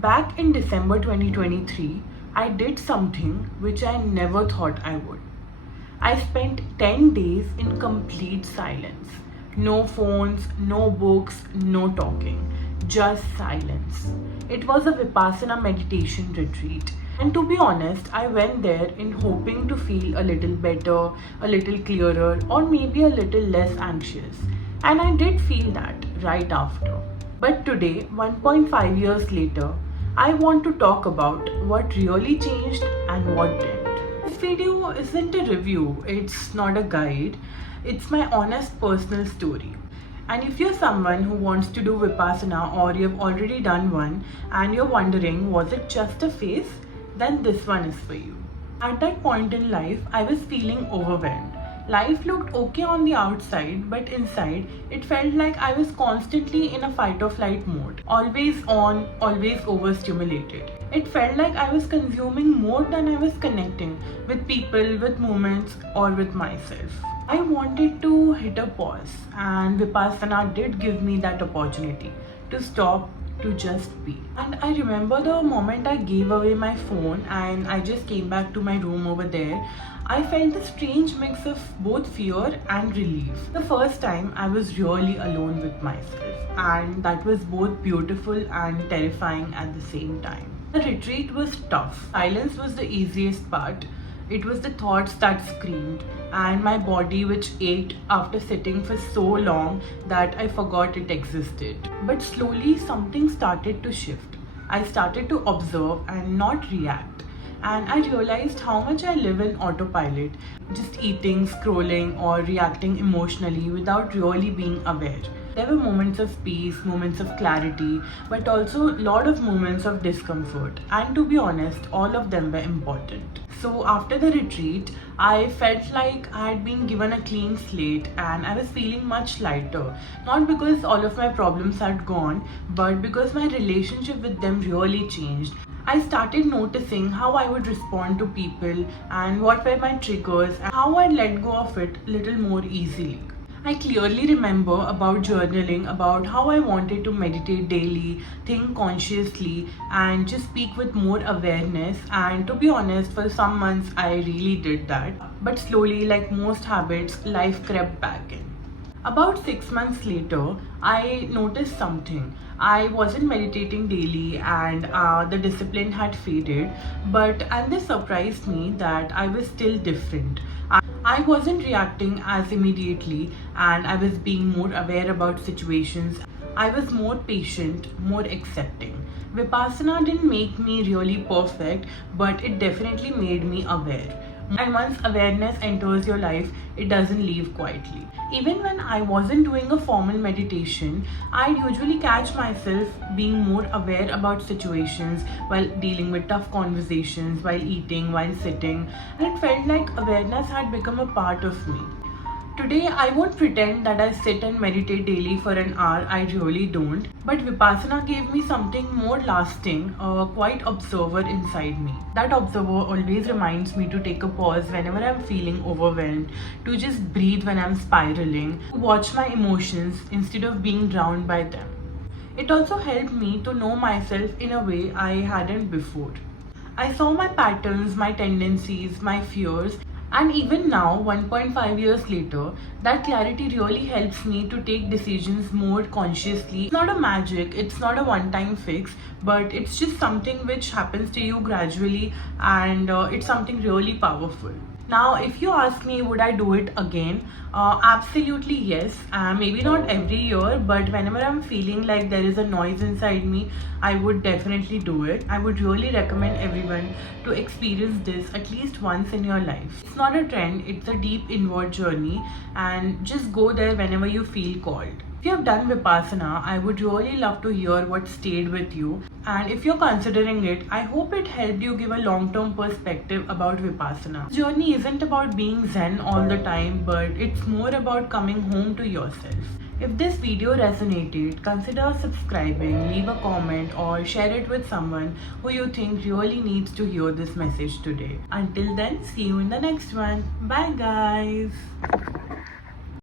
Back in December 2023, I did something which I never thought I would. I spent 10 days in complete silence. No phones, no books, no talking, just silence. It was a Vipassana meditation retreat. And to be honest, I went there in hoping to feel a little better, a little clearer, or maybe a little less anxious. And I did feel that right after. But today, 1.5 years later, I want to talk about what really changed and what didn't. This video isn't a review, it's not a guide, it's my honest personal story. And if you're someone who wants to do Vipassana or you've already done one and you're wondering, was it just a phase? Then this one is for you. At that point in life, I was feeling overwhelmed. Life looked okay on the outside, but inside, it felt like I was constantly in a fight or flight mode. Always on, always overstimulated. It felt like I was consuming more than I was connecting with people, with moments, or with myself. I wanted to hit a pause, and Vipassana did give me that opportunity to stop, to just be. And I remember the moment I gave away my phone and I just came back to my room over there, I felt a strange mix of both fear and relief. The first time I was really alone with myself, and that was both beautiful and terrifying at the same time. The retreat was tough. Silence was the easiest part. It was the thoughts that screamed, and my body which ached after sitting for so long that I forgot it existed. But slowly something started to shift. I started to observe and not react. And I realized how much I live in autopilot, just eating, scrolling, or reacting emotionally without really being aware. There were moments of peace, moments of clarity, but also a lot of moments of discomfort. And to be honest, all of them were important. So after the retreat, I felt like I had been given a clean slate and I was feeling much lighter. Not because all of my problems had gone, but because my relationship with them really changed. I started noticing how I would respond to people and what were my triggers and how I let go of it a little more easily. I clearly remember about journaling, about how I wanted to meditate daily, think consciously, and just speak with more awareness. And to be honest, for some months I really did that. But slowly, like most habits, life crept back in. About 6 months later, I noticed something. I wasn't meditating daily and the discipline had faded, and this surprised me that I was still different. I wasn't reacting as immediately and I was being more aware about situations. I was more patient, more accepting. Vipassana didn't make me really perfect, but it definitely made me aware. And once awareness enters your life, it doesn't leave quietly. Even when I wasn't doing a formal meditation, I'd usually catch myself being more aware about situations while dealing with tough conversations, while eating, while sitting, and it felt like awareness had become a part of me. Today, I won't pretend that I sit and meditate daily for an hour, I really don't. But Vipassana gave me something more lasting, a quiet observer inside me. That observer always reminds me to take a pause whenever I'm feeling overwhelmed, to just breathe when I'm spiraling, to watch my emotions instead of being drowned by them. It also helped me to know myself in a way I hadn't before. I saw my patterns, my tendencies, my fears, and even now, 1.5 years later, that clarity really helps me to take decisions more consciously. It's not a magic, it's not a one-time fix, but it's just something which happens to you gradually, and it's something really powerful. Now, if you ask me, would I do it again? Absolutely yes. Maybe not every year, but whenever I'm feeling like there is a noise inside me, I would definitely do it. I would really recommend everyone to experience this at least once in your life. It's not a trend, it's a deep inward journey, and just go there whenever you feel called. If you have done Vipassana, I would really love to hear what stayed with you. And if you're considering it, I hope it helped you give a long-term perspective about Vipassana. This journey isn't about being Zen all the time, but it's more about coming home to yourself. If this video resonated, consider subscribing, leave a comment, or share it with someone who you think really needs to hear this message today. Until then, see you in the next one. Bye guys.